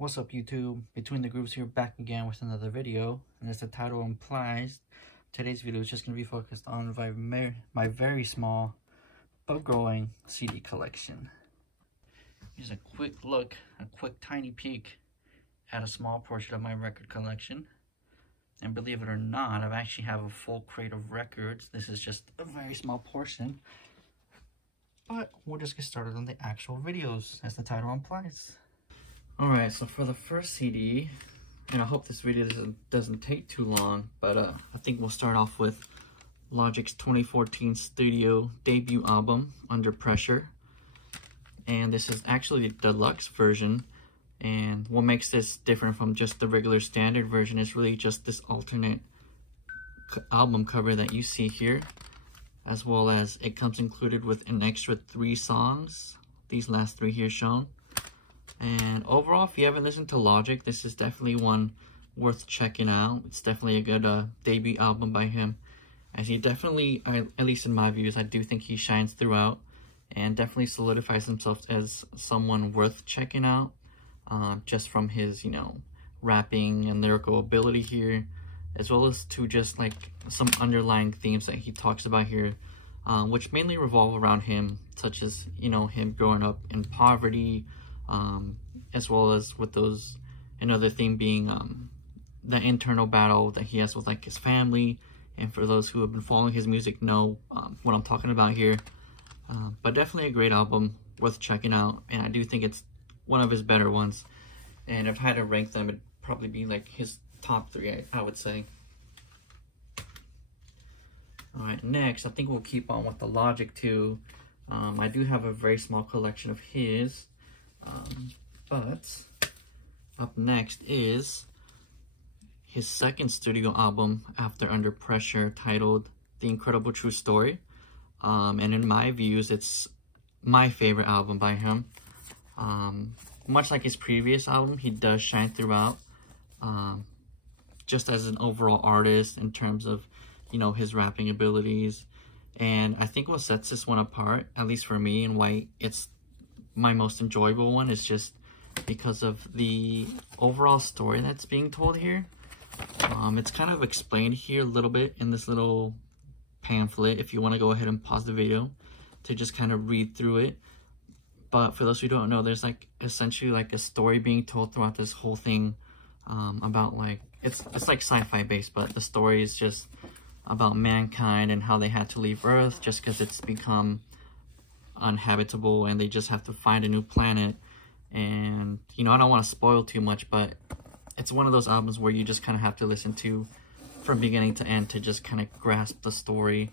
What's up, YouTube? Between the Grooves here, back again with another video. And as the title implies, today's video is just going to be focused on my very small but growing CD collection. Here's a quick look, a quick tiny peek at a small portion of my record collection. And believe it or not, I actually have a full crate of records. This is just a very small portion. But we'll just get started on the actual videos, as the title implies. Alright, so for the first CD, and I hope this video doesn't take too long, but I think we'll start off with Logic's 2014 studio debut album, Under Pressure. And this is actually the deluxe version, and what makes this different from just the regular standard version is really just this alternate album cover that you see here, as well as it comes included with an extra 3 songs, these last 3 here shown. And overall, if you haven't listened to Logic, this is definitely one worth checking out. It's definitely a good debut album by him, as he definitely, at least in my views, I do think he shines throughout and definitely solidifies himself as someone worth checking out, just from his, rapping and lyrical ability here, as well as to just like some underlying themes that he talks about here, which mainly revolve around him, such as, him growing up in poverty, as well as with those, another theme being the internal battle that he has with like his family. And for those who have been following his music know what I'm talking about here. But definitely a great album, worth checking out, and I do think it's one of his better ones. And if I had to rank them, it'd probably be like his top 3, I would say. Alright, next, I think we'll keep on with the Logic 2. I do have a very small collection of his. But up next is his second studio album after Under Pressure, titled The Incredible True Story. And in my views, it's my favorite album by him. Much like his previous album, he does shine throughout, just as an overall artist in terms of, his rapping abilities. And I think what sets this one apart, at least for me, and why it's my most enjoyable one, is just because of the overall story that's being told here. It's kind of explained here a little bit in this little pamphlet, if you want to go ahead and pause the video to just kind of read through it. But for those who don't know, there's like essentially like a story being told throughout this whole thing, about like, it's like sci-fi based, but the story is just about mankind and how they had to leave Earth just because it's become uninhabitable and they just have to find a new planet. And I don't want to spoil too much, but it's one of those albums where you just kind of have to listen to from beginning to end to just kind of grasp the story,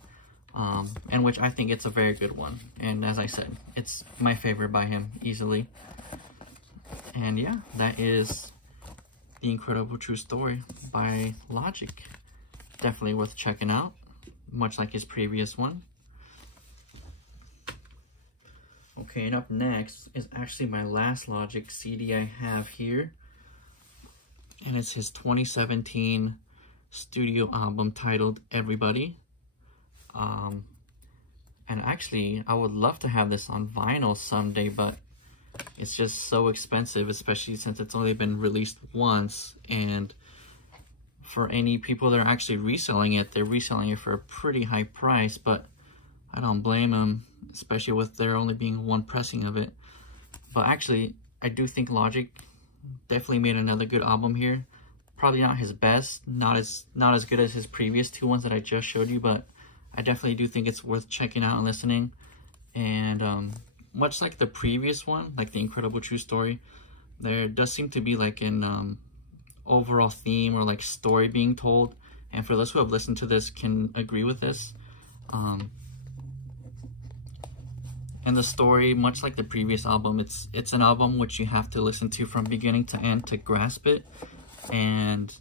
and which I think it's a very good one. And as I said, it's my favorite by him easily. And yeah, that is The Incredible True Story by Logic. Definitely worth checking out, much like his previous one. Okay, and up next is actually my last Logic CD I have here. And it's his 2017 studio album titled Everybody. And actually, I would love to have this on vinyl someday, but it's just so expensive, especially since it's only been released once. And for any people that are actually reselling it, they're reselling it for a pretty high price, but I don't blame them, especially with there only being one pressing of it. But actually, I do think Logic definitely made another good album here. Probably not his best, not as good as his previous 2 ones that I just showed you, but I definitely do think it's worth checking out and listening. And much like the previous one, like The Incredible True Story, there does seem to be like an overall theme or like story being told. And for those who have listened to this can agree with this. And the story, much like the previous album, it's an album which you have to listen to from beginning to end to grasp it. And,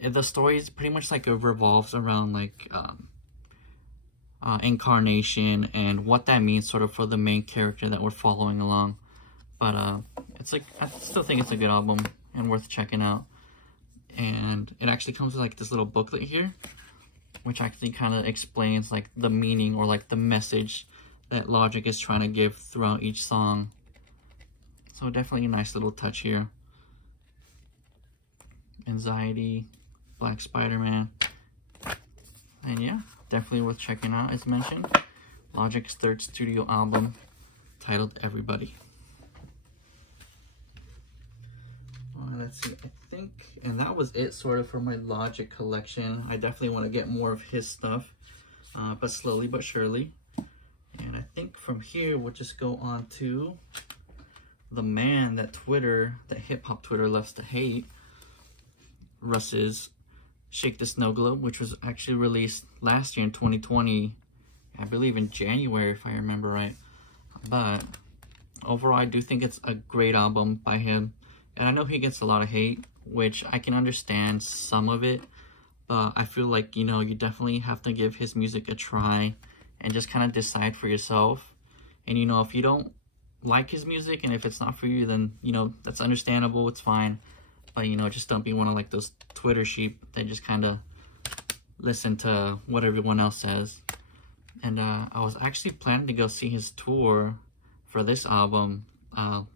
the story is pretty much like it revolves around like incarnation and what that means sort of for the main character that we're following along. But it's like, I still think it's a good album and worth checking out. And it actually comes with like this little booklet here, which actually kind of explains like the meaning or like the message that Logic is trying to give throughout each song. So definitely a nice little touch here. Anxiety, Black Spider-Man. And yeah, definitely worth checking out, as mentioned. Logic's third studio album, titled Everybody. Let's see, I think, and that was it sort of for my Logic collection. I definitely want to get more of his stuff, but slowly but surely. And I think from here, we'll just go on to the man that hip-hop Twitter loves to hate, Russ's Shake the Snow Globe, which was actually released last year in 2020, I believe in January, if I remember right. But overall, I do think it's a great album by him. And I know he gets a lot of hate, which I can understand some of it. But I feel like, you know, you definitely have to give his music a try and just kind of decide for yourself. And, you know, if you don't like his music and if it's not for you, then, you know, that's understandable. It's fine. But, you know, just don't be one of like those Twitter sheep that just kind of listen to what everyone else says. And I was actually planning to go see his tour for this album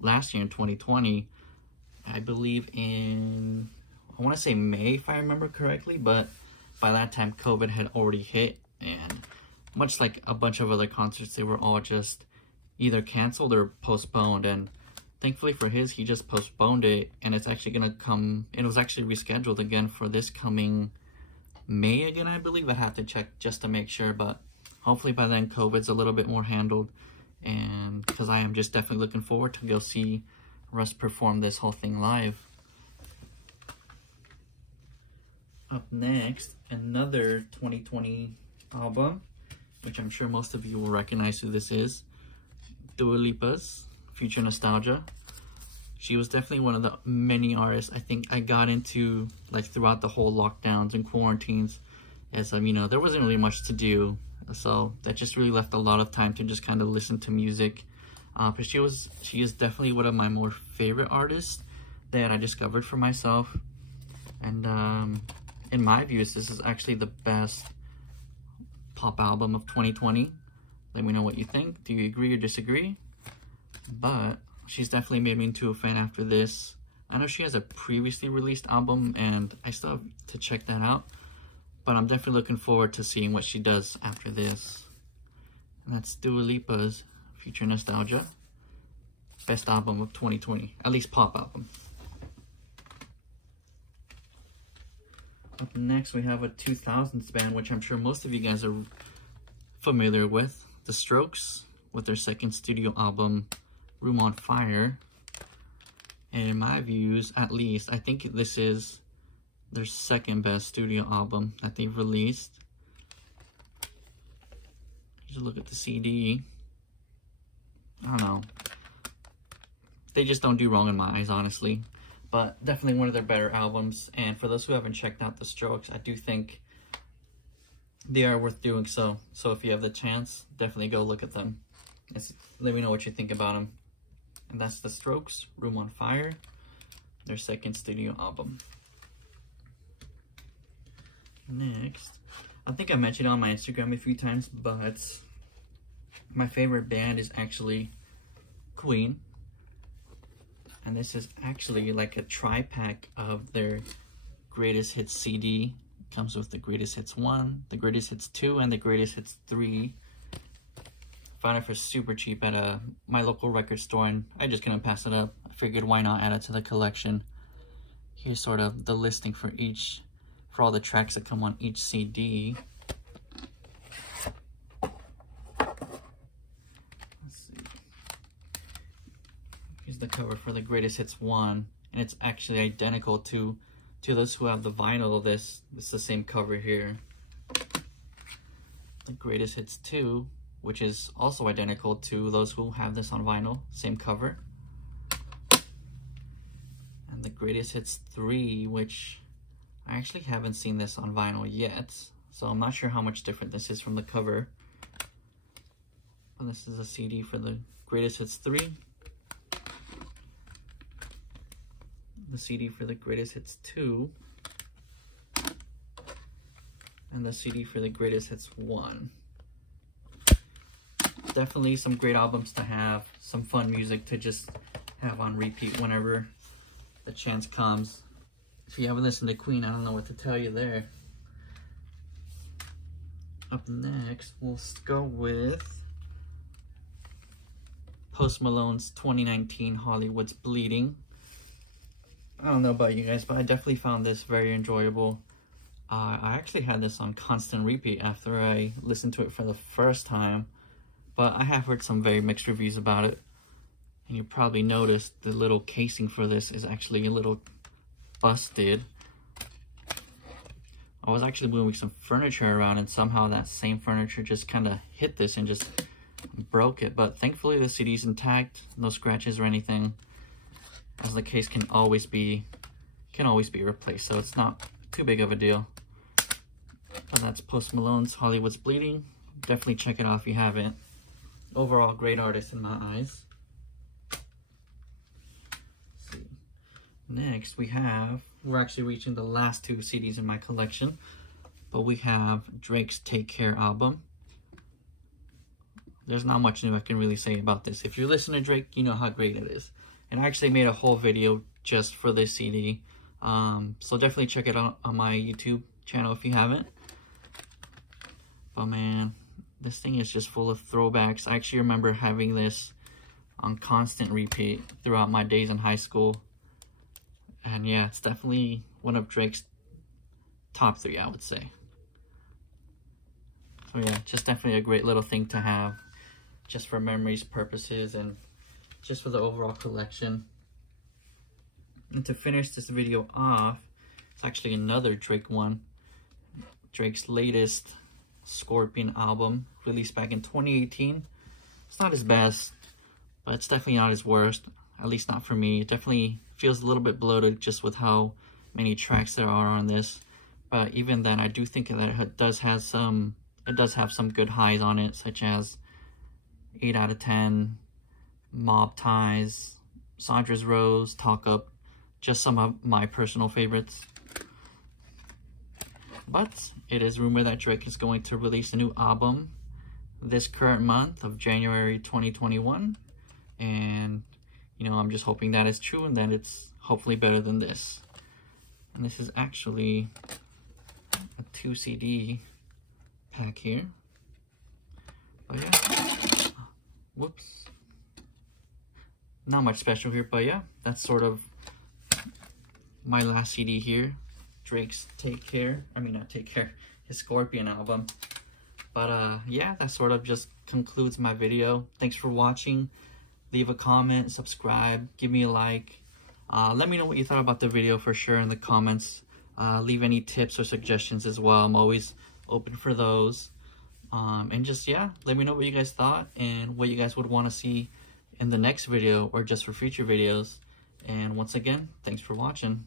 last year in 2020. I believe in, I want to say May if I remember correctly, but by that time COVID had already hit, and much like a bunch of other concerts, they were all just either canceled or postponed. And thankfully for his, he just postponed it, and it's actually gonna come, it was actually rescheduled again for this coming May again, I believe. I have to check just to make sure, but hopefully by then COVID's a little bit more handled, and because I am just definitely looking forward to go see Russ perform this whole thing live. Up next, another 2020 album, which I'm sure most of you will recognize who this is. Dua Lipa's Future Nostalgia. She was definitely one of the many artists I think I got into like throughout the whole lockdowns and quarantines, as you know, there wasn't really much to do, so that just really left a lot of time to just kind of listen to music. But she is definitely one of my more favorite artists that I discovered for myself. And in my views, this is actually the best pop album of 2020. Let me know what you think. Do you agree or disagree? But she's definitely made me into a fan after this. I know she has a previously released album, and I still have to check that out. But I'm definitely looking forward to seeing what she does after this. And that's Dua Lipa's Future Nostalgia. Best album of 2020. At least pop album. Up next, we have a 2000s band, which I'm sure most of you guys are familiar with. The Strokes, with their second studio album, Room on Fire. And in my views, at least, I think this is their second best studio album that they've released. Just look at the CD. I don't know. They just don't do wrong in my eyes, honestly. But definitely one of their better albums. And for those who haven't checked out The Strokes, I do think they are worth doing so. So if you have the chance, definitely go look at them. Let me know what you think about them. And that's The Strokes, Room on Fire, their second studio album. Next, I think I mentioned it on my Instagram a few times, but my favorite band is actually Queen. And this is actually like a tri-pack of their Greatest Hits CD. Comes with the Greatest Hits 1, the Greatest Hits 2, and the Greatest Hits 3. Found it for super cheap at my local record store, and I just couldn't pass it up. I figured why not add it to the collection. Here's sort of the listing for all the tracks that come on each CD. Here's the cover for the Greatest Hits 1, and it's actually identical to those who have the vinyl. This is the same cover here. The Greatest Hits 2, which is also identical to those who have this on vinyl, same cover. And the Greatest Hits 3, which I actually haven't seen this on vinyl yet, so I'm not sure how much different this is from the cover. But this is a CD for the Greatest Hits 3. The CD for the Greatest Hits 2, and the CD for the Greatest Hits 1. Definitely some great albums to have, some fun music to just have on repeat whenever the chance comes. If you haven't listened to Queen, I don't know what to tell you there. Up next, we'll go with Post Malone's 2019 Hollywood's Bleeding. I don't know about you guys, but I definitely found this very enjoyable. I actually had this on constant repeat after I listened to it for the first time, but I have heard some very mixed reviews about it. And you probably noticed the little casing for this is actually a little busted. I was actually moving some furniture around and somehow that same furniture just kind of hit this and just broke it. But thankfully the CD's intact, no scratches or anything, as the case can always be replaced, so it's not too big of a deal. But that's Post Malone's Hollywood's Bleeding. Definitely check it out if you haven't. Overall, great artist in my eyes. Let's see. Next, we're actually reaching the last two CDs in my collection, but we have Drake's Take Care album. There's not much new I can really say about this. If you listen to Drake, you know how great it is. And I actually made a whole video just for this CD. So definitely check it out on my YouTube channel if you haven't. But man, this thing is just full of throwbacks. I actually remember having this on constant repeat throughout my days in high school. And yeah, it's definitely one of Drake's top 3, I would say. So yeah, just definitely a great little thing to have just for memories purposes and just for the overall collection. And to finish this video off, it's actually another Drake one. Drake's latest Scorpion album, released back in 2018. It's not his best, but it's definitely not his worst, at least not for me. It definitely feels a little bit bloated just with how many tracks there are on this. But even then, I do think that it does have some good highs on it, such as 8 out of 10, Mob Ties, Sandra's Rose, Talk Up, just some of my personal favorites. But it is rumored that Drake is going to release a new album this current month of January 2021. And, you know, I'm just hoping that is true and that it's hopefully better than this. And this is actually a 2 CD pack here. But yeah, whoops. Not much special here, but yeah, that's sort of my last CD here. Drake's his Scorpion album. But yeah, that sort of just concludes my video. Thanks for watching. Leave a comment, subscribe, give me a like. Let me know what you thought about the video for sure in the comments. Leave any tips or suggestions as well. I'm always open for those. And just, yeah, let me know what you guys thought and what you guys would want to see in the next video or just for future videos. And once again, thanks for watching.